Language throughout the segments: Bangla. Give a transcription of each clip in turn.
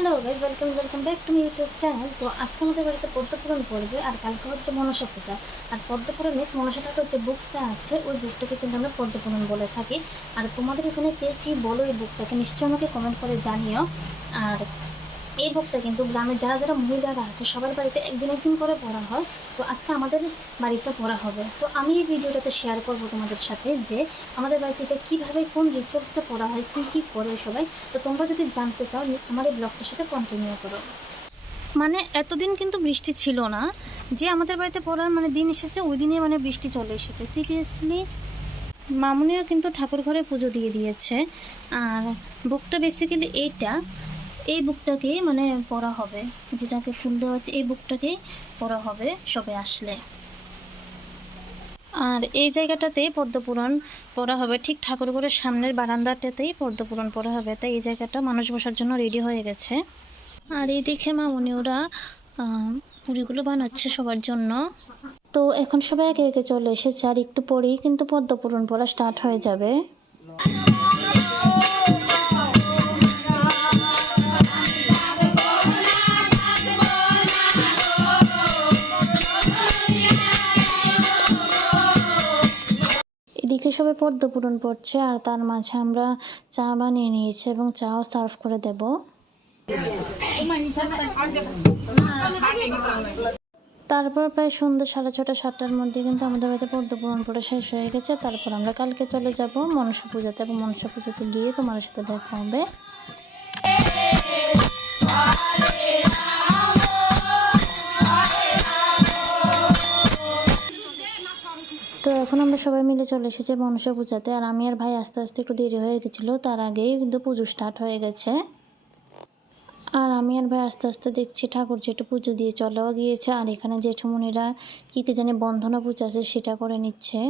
Hello guys welcome welcome back to YouTube channel তো আজকে আমাদের বাড়িতে পদ্মপুরণ পড়বে আর কালকে হচ্ছে মনসা পূজা। আর পদ্মপুরণ মনসা ঠাকুর যে বুকটা আছে, ওই বুকটাকে কিন্তু আমরা পদ্মপুরণ বলে থাকি। আর তোমাদের এখানে কে কী বলো এই বুকটাকে নিশ্চয়ই আমাকে কমেন্ট করে জানিও। আর এই বুকটা কিন্তু গ্রামের যারা যারা মহিলারা আছে, সবার বাড়িতে একদিন একদিন করে পড়া হয়। তো আজকে আমাদের বাড়িতে পড়া হবে। তো আমি এই ভিডিওটাতে শেয়ার করব তোমাদের সাথে যে আমাদের বাড়িতে এটা কীভাবে, কোন রিচুয়ালসে পড়া হয়, কি কি করে সবাই। তো তোমরা যদি জানতে চাও আমার এই ব্লগটার সাথে কন্টিনিউ করো। মানে এতদিন কিন্তু বৃষ্টি ছিল না। যে আমাদের বাড়িতে পড়ার মানে দিন এসেছে, ওই দিনে মানে বৃষ্টি চলে এসেছে। সিরিয়াসলি মামুনিও কিন্তু ঠাকুর ঘরে পুজো দিয়ে দিয়েছে। আর বুকটা বেসিক্যালি এইটা। এই বুকটাকেই মানে পড়া হবে। যেটাকে ফুল দেওয়া আছে এই বুকটাকেই পড়া হবে সবে আসলে। আর এই জায়গাটাতেই পদ্মপুরাণ পড়া হবে। ঠিক ঠাকুরঘরের সামনের বারান্দাটাতেই পদ্মপুরাণ পড়া হবে। তাই এই জায়গাটা মানুষ বসার জন্য রেডি হয়ে গেছে। আর এই দেখে মামনি ওরা পুরিগুলো বানাচ্ছে সবার জন্য। তো এখন সবাই একে একে চলে এসেছে। আর একটু পরেই কিন্তু পদ্মপুরণ পড়া স্টার্ট হয়ে যাবে। এদিকে সবাই পদ্মপুরণ পড়ছে আর তার মাঝে আমরা চা বানিয়ে নিয়েছি এবং চাও সার্ভ করে দেব। তারপর প্রায় সন্ধ্যা সাড়ে ছটা, সাতটার মধ্যে কিন্তু আমাদের বাড়িতে পদ্ম পূরণ পড়ে শেষ হয়ে গেছে। তারপর আমরা কালকে চলে যাব মনসা পূজাতে এবং মনসা পূজাতে গিয়ে তোমাদের সাথে দেখা হবে। তো এখন আমরা সবাই মিলে চলে এসেছি মনসা পূজাতে আর আমি আর ভাই আস্তে আস্তে একটু দেরি হয়ে গেছিল তার আগেই কিন্তু পুজো স্টার্ট হয়ে গেছে আর আমি আর ভাই আস্তে আস্তে দেখছি ঠাকুর যেটু পুজো দিয়ে চলেও গিয়েছে আর এখানে জেঠুমনিরা কী কী জানি বন্ধনা পূজা আছে সেটা করে নিচ্ছে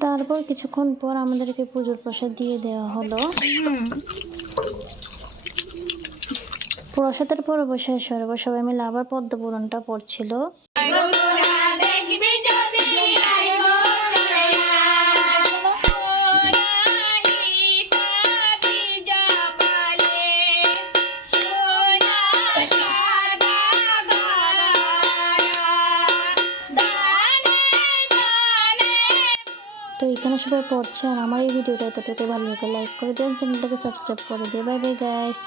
তারপর কিছুক্ষণ পর আমাদেরকে পুজোর প্রসাদ দিয়ে দেওয়া হলো। প্রসাদের পর অবশ্যই সর্ব সবাই মিলে আবার পদ্মপুরণটা পড়ছিল তো এখানে সবাই পড়ছে আর আমার এই ভিডিওটা এতটুকু ভালো লাগে লাইক করে দিন চ্যানেলটাকে সাবস্ক্রাইব করে দিয়ে বাই বাই গাইস